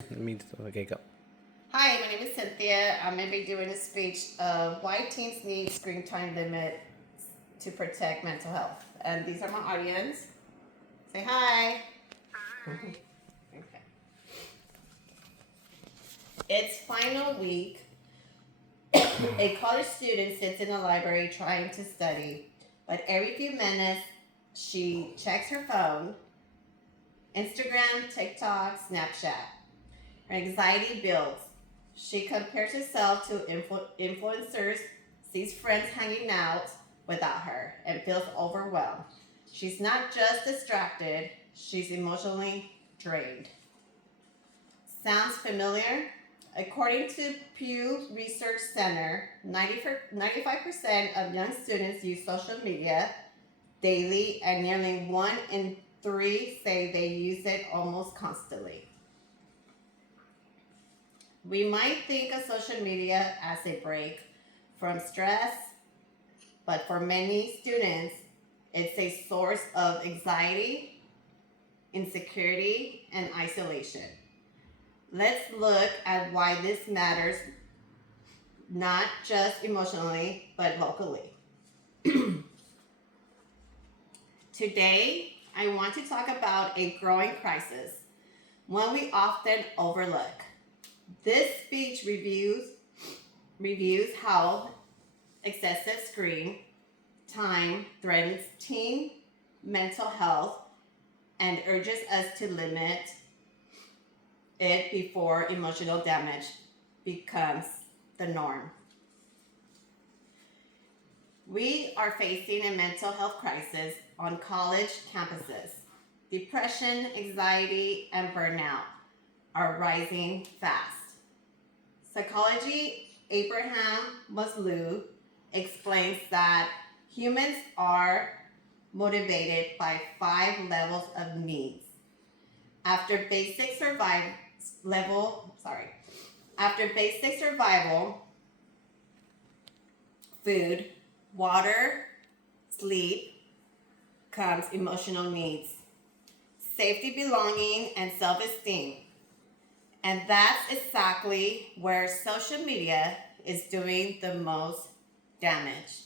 Okay, go. Hi, my name is Cynthia. I'm going to be doing a speech of why teens need screen time limits to protect mental health. And these are my audience. Say hi. Okay. It's final week. A college student sits in a library trying to study, but every few minutes she checks her phone, Instagram, TikTok, Snapchat. Her anxiety builds. She compares herself to influencers, sees friends hanging out without her, and feels overwhelmed. She's not just distracted, she's emotionally drained. Sounds familiar? According to Pew Research Center, 95% of young students use social media daily, and nearly 1 in 3 say they use it almost constantly. We might think of social media as a break from stress, but for many students, it's a source of anxiety, insecurity, and isolation. Let's look at why this matters, not just emotionally, but locally. Today, I want to talk about a growing crisis, one we often overlook. This speech reviews how excessive screen time threatens teen mental health and urges us to limit it before emotional damage becomes the norm. We are facing a mental health crisis on college campuses. Depression, anxiety, and burnout are rising fast. Psychology Abraham Maslow explains that humans are motivated by 5 levels of needs. After basic survival after basic survival, food, water, sleep, comes emotional needs, safety, belonging, and self-esteem. And that's exactly where social media is doing the most damage.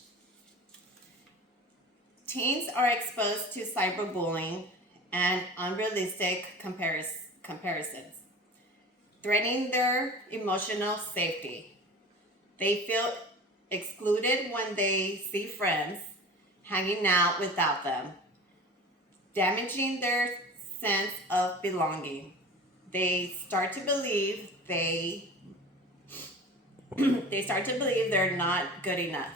Teens are exposed to cyberbullying and unrealistic comparisons, threatening their emotional safety. They feel excluded when they see friends hanging out without them, damaging their sense of belonging. They start to believe they start to believe they're not good enough,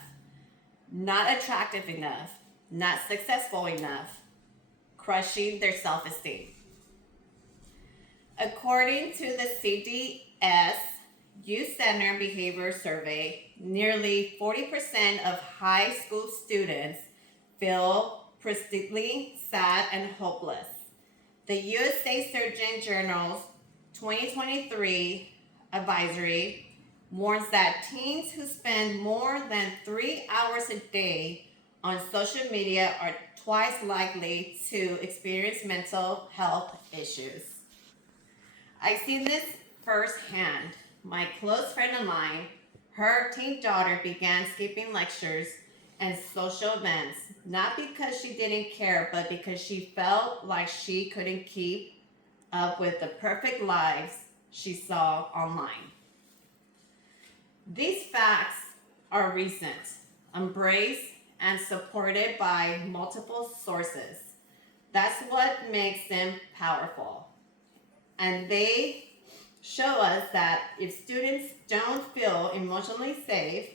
not attractive enough, not successful enough, crushing their self-esteem. According to the CDS Youth Center Behavior Survey, nearly 40% of high school students feel persistently sad and hopeless. The USA Surgeon Journal's 2023 advisory warns that teens who spend more than 3 hours a day on social media are twice likely to experience mental health issues. I've seen this firsthand. My close friend of mine, her teen daughter began skipping lectures and social events, not because she didn't care, but because she felt like she couldn't keep up with the perfect lives she saw online. These facts are recent, embraced, and supported by multiple sources. That's what makes them powerful. And they show us that if students don't feel emotionally safe,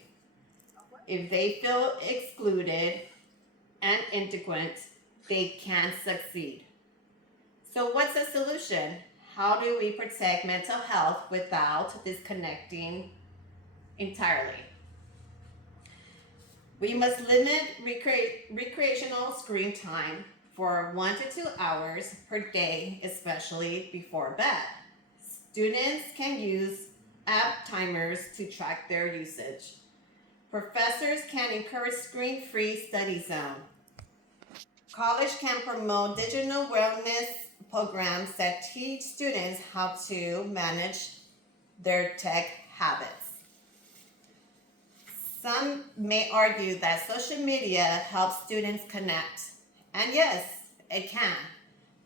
if they feel excluded and inadequate, they can't succeed. So, what's the solution? How do we protect mental health without disconnecting entirely? We must limit recreational screen time for 1 to 2 hours per day, especially before bed. Students can use app timers to track their usage. Professors can encourage screen-free study zone. College can promote digital wellness programs that teach students how to manage their tech habits. Some may argue that social media helps students connect. And yes, it can.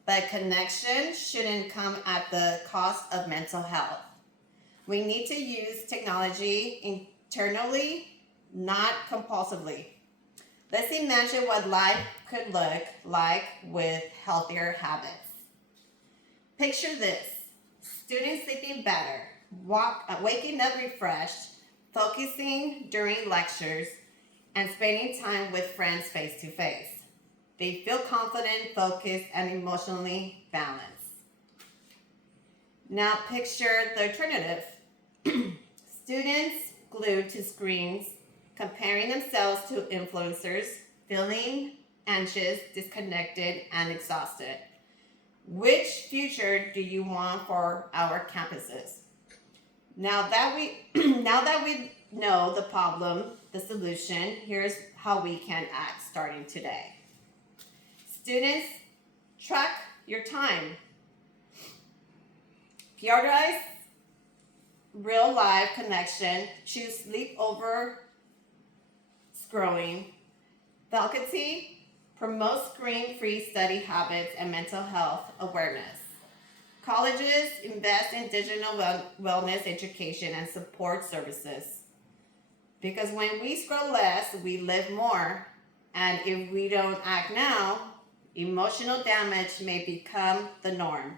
But connection shouldn't come at the cost of mental health. We need to use technology internally, not compulsively. Let's imagine what life could look like with healthier habits. Picture this: students sleeping better, waking up refreshed, focusing during lectures, and spending time with friends face to face. They feel confident, focused, and emotionally balanced. Now picture the alternative. Students glued to screens, comparing themselves to influencers, feeling anxious, disconnected, and exhausted. Which future do you want for our campuses? Now that we know the problem, the solution, here's how we can act starting today. Students, track your time. Prioritize real life connection. Choose sleep over scrolling. Faculty, promote screen-free study habits and mental health awareness. Colleges, invest in digital wellness education and support services. Because when we scroll less, we live more. And if we don't act now, emotional damage may become the norm.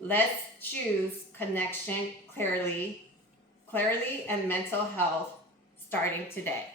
Let's choose connection clearly and mental health starting today.